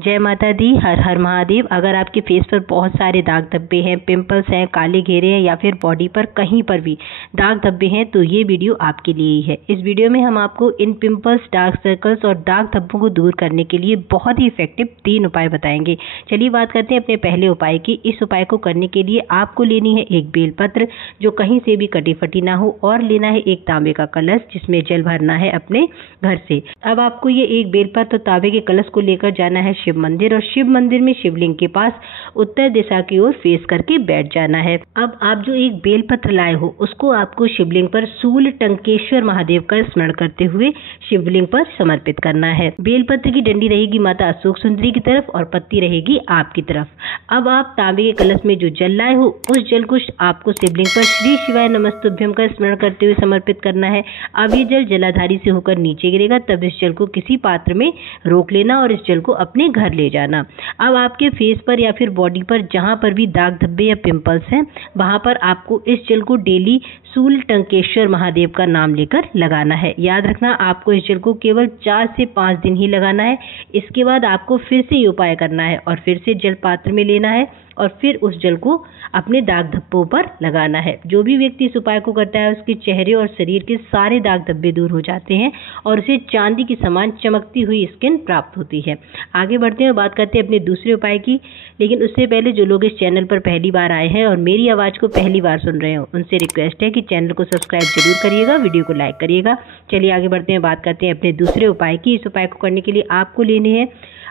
जय माता दी, हर हर महादेव। अगर आपके फेस पर बहुत सारे दाग धब्बे हैं, पिंपल्स हैं, काले घेरे हैं या फिर बॉडी पर कहीं पर भी दाग धब्बे हैं तो ये वीडियो आपके लिए ही है। इस वीडियो में हम आपको इन पिंपल्स, डार्क सर्कल्स और दाग धब्बों को दूर करने के लिए बहुत ही इफेक्टिव 3 उपाय बताएंगे। चलिए बात करते हैं अपने पहले उपाय की। इस उपाय को करने के लिए आपको लेनी है एक बेलपत्र जो कहीं से भी कटी फटी ना हो, और लेना है एक तांबे का कलश जिसमें जल भरना है अपने घर से। अब आपको ये एक बेलपत्र तांबे के कलश को लेकर जाना है शिव मंदिर, और शिव मंदिर में शिवलिंग के पास उत्तर दिशा की ओर फेस करके बैठ जाना है। अब आप जो एक बेलपत्र लाए हो उसको आपको शिवलिंग पर शूल टंकेश्वर महादेव का स्मरण करते हुए शिवलिंग पर समर्पित करना है। बेलपत्र की डंडी रहेगी माता अशोक सुंदरी की तरफ और पत्ती रहेगी आपकी तरफ। अब आप तांबे के कलश में जो जल लाए हो उस जल को आपको शिवलिंग पर श्री शिवाय नमस्तुभ्यम का स्मरण करते हुए समर्पित करना है। अब ये जल जलाधारी से होकर नीचे गिरेगा, तब इस जल को किसी पात्र में रोक लेना और इस जल को अपने घर ले जाना। अब आपके फेस पर या फिर बॉडी पर जहां पर भी दाग धब्बे या पिंपल्स हैं वहां पर आपको इस जल को डेली शूल टंकेश्वर महादेव का नाम लेकर लगाना है। याद रखना, आपको इस जल को केवल 4 से 5 दिन ही लगाना है। इसके बाद आपको फिर से ये उपाय करना है और फिर से जल पात्र में लेना है और फिर उस जल को अपने दाग धब्बों पर लगाना है। जो भी व्यक्ति इस उपाय को करता है उसके चेहरे और शरीर के सारे दाग धब्बे दूर हो जाते हैं और उसे चांदी की समान चमकती हुई स्किन प्राप्त होती है। आगे बढ़ते हैं, बात करते हैं अपने दूसरे उपाय की। लेकिन उससे पहले जो लोग इस चैनल पर पहली बार आए हैं और मेरी आवाज़ को पहली बार सुन रहे हो उनसे रिक्वेस्ट है कि चैनल को सब्सक्राइब जरूर करिएगा, वीडियो को लाइक करिएगा। चलिए आगे बढ़ते हैं, बात करते हैं अपने दूसरे उपाय की। इस उपाय को करने के लिए आपको लेने हैं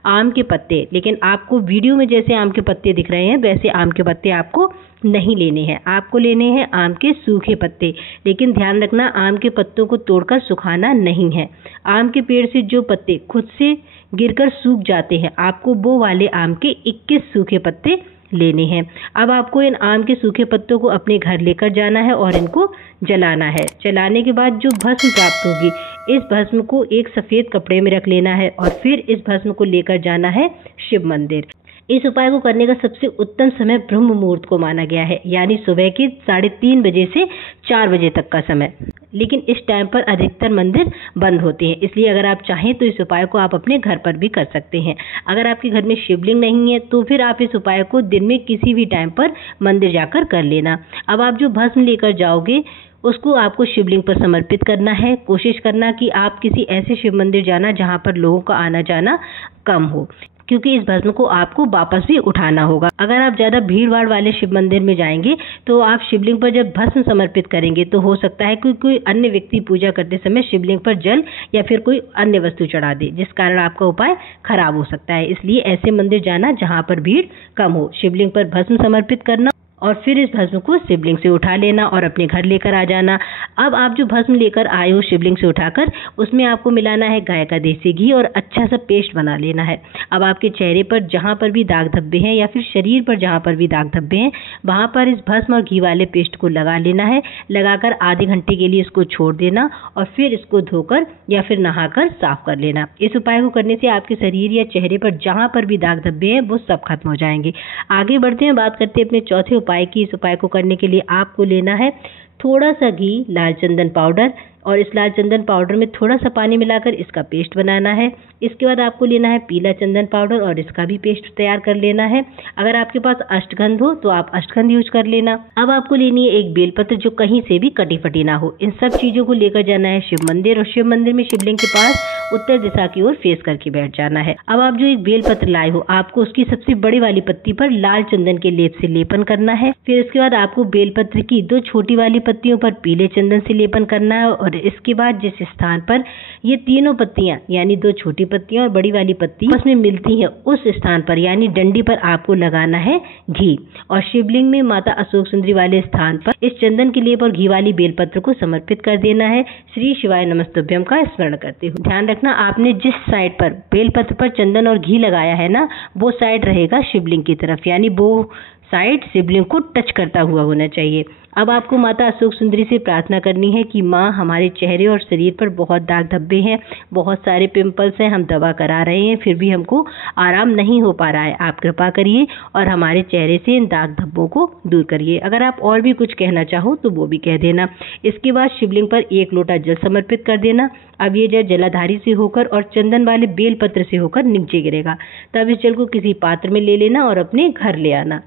आम के पत्ते, लेकिन आपको वीडियो में जैसे आम के पत्ते दिख रहे हैं वैसे आम के पत्ते आपको नहीं लेने हैं। आपको लेने हैं आम के सूखे पत्ते, लेकिन ध्यान रखना आम के पत्तों को तोड़कर सुखाना नहीं है। आम के पेड़ से जो पत्ते खुद से गिरकर सूख जाते हैं आपको वो वाले आम के 21 सूखे पत्ते लेने हैं। अब आपको इन आम के सूखे पत्तों को अपने घर लेकर जाना है और इनको जलाना है। जलाने के बाद जो भस्म प्राप्त होगी इस भस्म को एक सफ़ेद कपड़े में रख लेना है और फिर इस भस्म को लेकर जाना है शिव मंदिर। इस उपाय को करने का सबसे उत्तम समय ब्रह्म मुहूर्त को माना गया है, यानी सुबह के 3:30 बजे से 4 बजे तक का समय। लेकिन इस टाइम पर अधिकतर मंदिर बंद होते हैं, इसलिए अगर आप चाहें तो इस उपाय को आप अपने घर पर भी कर सकते हैं। अगर आपके घर में शिवलिंग नहीं है तो फिर आप इस उपाय को दिन में किसी भी टाइम पर मंदिर जाकर कर लेना। अब आप जो भस्म लेकर जाओगे उसको आपको शिवलिंग पर समर्पित करना है। कोशिश करना कि आप किसी ऐसे शिव मंदिर जाना जहां पर लोगों का आना जाना कम हो, क्योंकि इस भस्म को आपको वापस भी उठाना होगा। अगर आप ज़्यादा भीड़ भाड़ वाले शिव मंदिर में जाएंगे तो आप शिवलिंग पर जब भस्म समर्पित करेंगे तो हो सकता है कि कोई अन्य व्यक्ति पूजा करते समय शिवलिंग पर जल या फिर कोई अन्य वस्तु चढ़ा दे, जिस कारण आपका उपाय खराब हो सकता है। इसलिए ऐसे मंदिर जाना जहाँ पर भीड़ कम हो, शिवलिंग पर भस्म समर्पित करना और फिर इस भस्म को शिवलिंग से उठा लेना और अपने घर लेकर आ जाना। अब आप जो भस्म लेकर आए हो शिवलिंग से उठाकर उसमें आपको मिलाना है गाय का देसी घी और अच्छा सा पेस्ट बना लेना है। अब आपके चेहरे पर जहाँ पर भी दाग धब्बे हैं या फिर शरीर पर जहाँ पर भी दाग धब्बे हैं वहाँ पर इस भस्म और घी वाले पेस्ट को लगा लेना है। लगाकर आधे घंटे के लिए इसको छोड़ देना और फिर इसको धोकर या फिर नहाकर साफ कर लेना। इस उपाय को करने से आपके शरीर या चेहरे पर जहाँ पर भी दाग धब्बे हैं वो सब खत्म हो जाएंगे। आगे बढ़ते हैं, बात करते हैं अपने चौथे उपाय की। इस उपाय को करने के लिए आपको लेना है थोड़ा सा घी, लाल चंदन पाउडर, और इस लाल चंदन पाउडर में थोड़ा सा पानी मिलाकर इसका पेस्ट बनाना है। इसके बाद आपको लेना है पीला चंदन पाउडर और इसका भी पेस्ट तैयार कर लेना है। अगर आपके पास अष्टगंध हो तो आप अष्टगंध यूज कर लेना। अब आपको लेनी है एक बेलपत्र जो कहीं से भी कटी फटी ना हो। इन सब चीजों को लेकर जाना है शिव मंदिर और शिव मंदिर में शिवलिंग के पास उत्तर दिशा की ओर फेस करके बैठ जाना है। अब आप जो एक बेलपत्र लाए हो आपको उसकी सबसे बड़ी वाली पत्ती पर लाल चंदन के लेप से लेपन करना है। फिर इसके बाद आपको बेलपत्र की 2 छोटी वाली पत्तियों पर पीले चंदन से लेपन करना है और इसके बाद जिस स्थान पर ये तीनों पत्तियां यानी 2 छोटी पत्तियां और बड़ी वाली पत्ती आपस में मिलती हैं उस स्थान पर यानी डंडी पर आपको लगाना है घी और शिवलिंग में माता अशोक सुंदरी वाले स्थान पर इस चंदन के लेप और घी वाली बेलपत्र को समर्पित कर देना है श्री शिवाय नमस्तुभ्यम का स्मरण करते हुए। ध्यान रखना, आपने जिस साइड पर बेलपत्र पर चंदन और घी लगाया है ना वो साइड रहेगा शिवलिंग की तरफ, यानी वो साइड शिवलिंग को टच करता हुआ होना चाहिए। अब आपको माता अशोक सुंदरी से प्रार्थना करनी है कि माँ, हमारे चेहरे और शरीर पर बहुत दाग धब्बे हैं, बहुत सारे पिंपल्स हैं, हम दवा करा रहे हैं फिर भी हमको आराम नहीं हो पा रहा है। आप कृपा करिए और हमारे चेहरे से इन दाग धब्बों को दूर करिए। अगर आप और भी कुछ कहना चाहो तो वो भी कह देना। इसके बाद शिवलिंग पर 1 लोटा जल समर्पित कर देना। अब ये जल जलाधारी से होकर और चंदन वाले बेलपत्र से होकर नीचे गिरेगा। तब इस जल को किसी पात्र में ले लेना और अपने घर ले आना।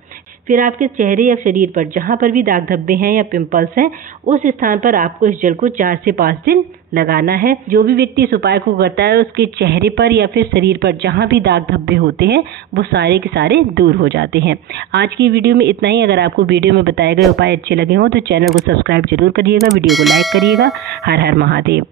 फिर आपके चेहरे या शरीर पर जहाँ पर भी दाग धब्बे हैं या पिंपल्स हैं, उस स्थान पर आपको इस जल को 4 से 5 दिन लगाना है। जो भी व्यक्ति इस उपाय को करता है उसके चेहरे पर या फिर शरीर पर जहाँ भी दाग धब्बे होते हैं वो सारे के सारे दूर हो जाते हैं। आज की वीडियो में इतना ही। अगर आपको वीडियो में बताए गए उपाय अच्छे लगे हों तो चैनल को सब्सक्राइब जरूर करिएगा, वीडियो को लाइक करिएगा। हर हर महादेव।